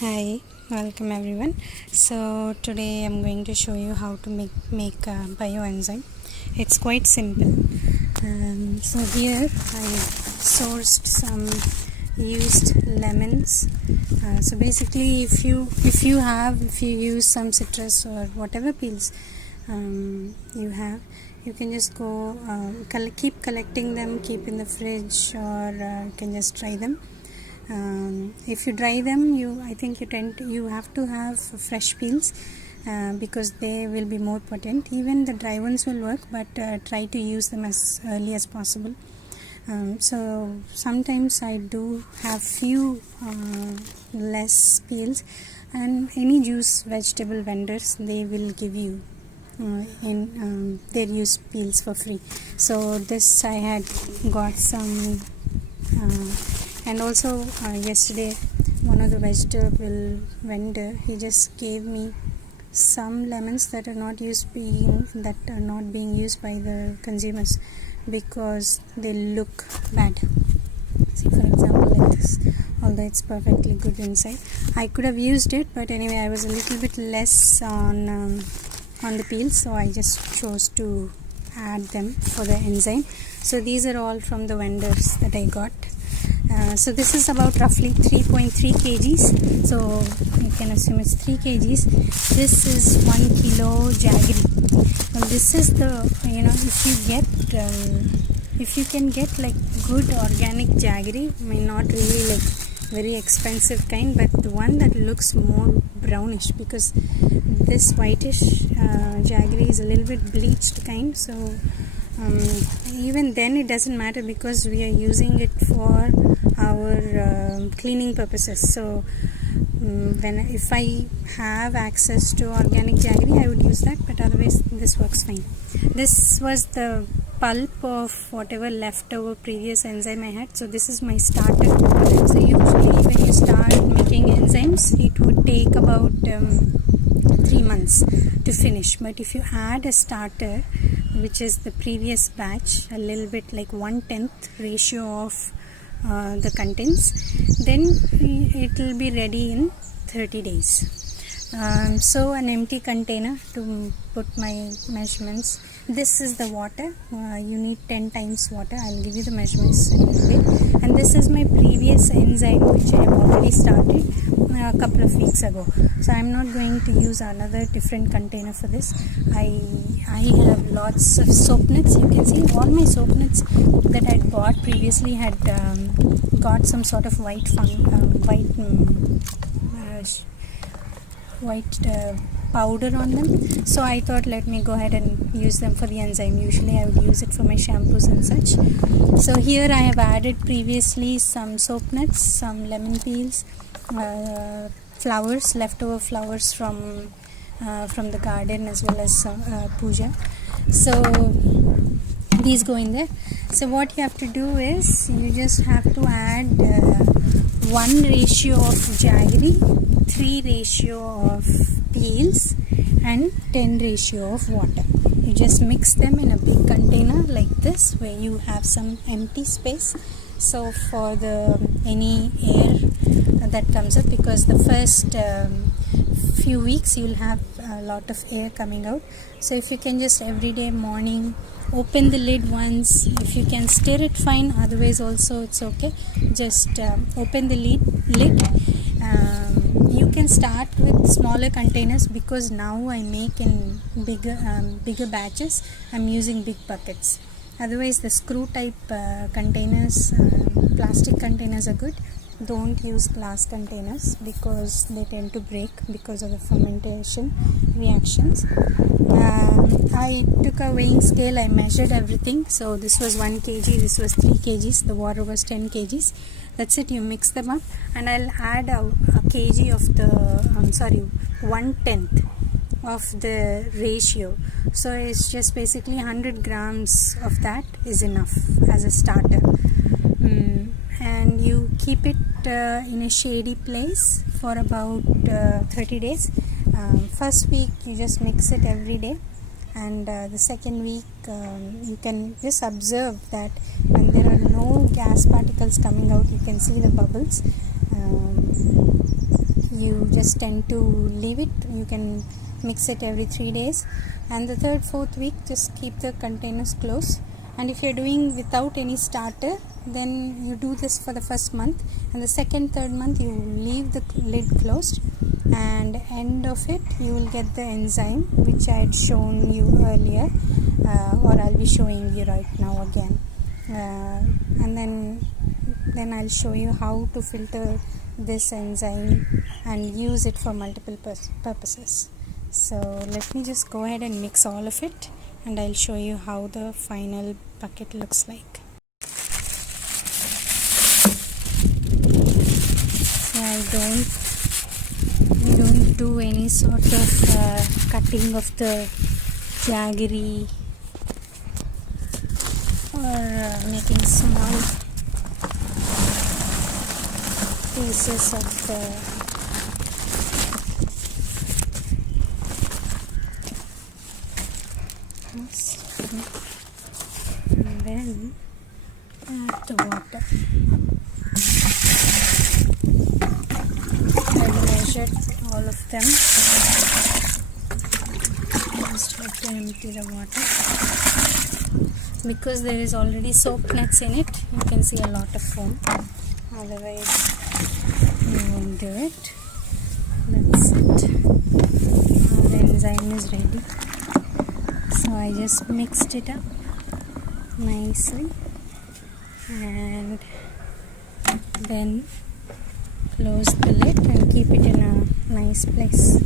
Hi, welcome everyone. So today I'm going to show you how to make a bioenzyme. It's quite simple. So here I sourced some used lemons. So basically, if you use some citrus or whatever peels you have, you can just go keep collecting them, keep in the fridge, or you can just try them. If you dry them, you have to have fresh peels because they will be more potent. Even the dry ones will work, but try to use them as early as possible. So sometimes I do have few less peels, and any juice vegetable vendors, they will give you their used peels for free. So this I had got some. And also yesterday one of the vegetable vendor, he just gave me some lemons that are not being used by the consumers because they look bad. See, for example, like this, although it's perfectly good inside. I could have used it, but anyway, I was a little bit less on the peels, so I just chose to add them for the enzyme. So these are all from the vendors that I got. So this is about roughly 3.3 kgs, so you can assume it's 3 kgs. This is 1 kilo jaggery. Well, this is the, if you can get like good organic jaggery, not really like very expensive kind, but the one that looks more brownish, because this whitish jaggery is a little bit bleached kind. So even then it doesn't matter because we are using it for our cleaning purposes. So if I have access to organic jaggery, I would use that, but otherwise this works fine. This was the pulp of whatever leftover previous enzyme I had. So this is my starter. So usually when you start making enzymes, it would take about 3 months to finish, but if you add a starter, which is the previous batch, a little bit like 1/10 ratio of the contents, then it will be ready in 30 days. So an empty container to put my measurements. This is the water. You need 10 times water. I'll give you the measurements in a bit. And this is my previous enzyme, which I have already started a couple of weeks ago. So I'm not going to use another different container for this. I have lots of soap nets. You can see all my soap nets that I bought previously had got some sort of white powder on them. So I thought, let me go ahead and use them for the enzyme. Usually I would use it for my shampoos and such. So here I have added previously some soap nuts, some lemon peels, flowers, leftover flowers from the garden, as well as some puja. So these go in there. So what you have to do is you just have to add 1 ratio of jaggery, 3 ratio of peels, and 10 ratio of water. You just mix them in a big container like this, where you have some empty space. So for any air that comes up, because the first few weeks you'll have a lot of air coming out. So if you can just every day morning open the lid once, if you can stir it, fine, otherwise also it's okay. Just open the lid. You can start with smaller containers, because now I make in bigger batches. I'm using big buckets. Otherwise the screw type containers, plastic containers are good. Don't use glass containers because they tend to break because of the fermentation reactions. I took a weighing scale, I measured everything. So this was 1 kg, this was 3 kgs, the water was 10 kgs. That's it. You mix them up, and I'll add a kg of the 1/10 of the ratio. So it's just basically 100 grams of that is enough as a starter. And you keep it in a shady place for about 30 days. First week you just mix it every day, and the second week you can just observe that when there are no gas particles coming out, you can see the bubbles. You just tend to leave it. You can mix it every 3 days, and the 3rd, 4th week just keep the containers closed. And if you're doing without any starter, then you do this for the first month, and the 2nd, 3rd month you leave the lid closed, and end of it you will get the enzyme which I had shown you earlier, or I'll be showing you right now again, and then I'll show you how to filter this enzyme and use it for multiple purposes. So let me just go ahead and mix all of it, and I'll show you how the final bucket looks like. So I don't do any sort of cutting of the jaggery or making small pieces of the and then add the water. I measured all of them. Just have to empty the water. Because there is already soap nuts in it, you can see a lot of foam. Otherwise, you won't do it. That's it. Our enzyme is ready. So I just mixed it up nicely, and then close the lid and keep it in a nice place.